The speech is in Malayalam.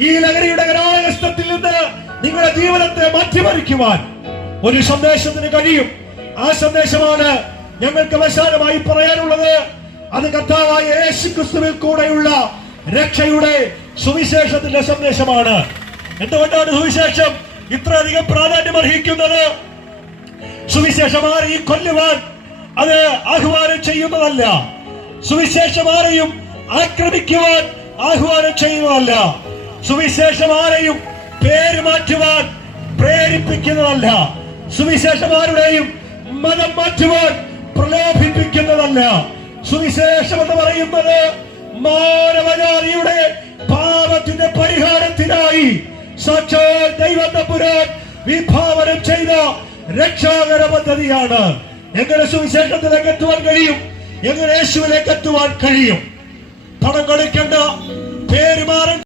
ഈ ലഹരിയുടെ കരാളനഷ്ടത്തിൽ നിന്ന് നിങ്ങളുടെ ജീവിതത്തെ മാറ്റിമറിക്കുവാൻ ഒരു സന്ദേശത്തിന് കഴിയും. ആ സന്ദേശമാണ് ഞങ്ങൾക്ക് അവസാനമായി പറയാനുള്ളത്. അത് കർത്താവായ യേശുക്രിസ്തുവിൽ കൂടെയുള്ള രക്ഷയുടെ സുവിശേഷത്തിന്റെ സന്ദേശമാണ്. എന്തുകൊണ്ടാണ് സുവിശേഷം ഇത്രയധികം പ്രാധാന്യം അർഹിക്കുന്നത്? സുവിശേഷം ആരെയും കൊല്ലുവാൻ അത് ആഹ്വാനം ചെയ്യുന്നതല്ല. സുവിശേഷം ആരെയും ആക്രമിക്കുവാൻ ആഹ്വാനം ചെയ്യുന്നതല്ല. സുവിശേഷം ആരെയും പേര് മാറ്റുവാൻ പ്രേരിപ്പിക്കുന്നതല്ല. സുവിശേഷം ആരുടെയും മതം മാറ്റുവാൻ പ്രലോഭിപ്പിക്കുന്നതല്ല. സുവിശേഷം എന്ന് പറയുന്നത് മാനവജാതിയുടെ പാപത്തിന്റെ പരിഹാരത്തിനായി സാക്ഷാൽ ദൈവം തമ്പുരാൻ വിഭാവനം ചെയ്ത രക്ഷാകര പദ്ധതിയാണ്. എങ്ങനെ സുവിശേഷത്തിലേക്ക് എത്തുവാൻ കഴിയും? എങ്ങനെ യേശുവിലേക്ക് എത്തുവാൻ കഴിയും? പണം കളിക്കേണ്ട, പേര് മാറേണ്ട.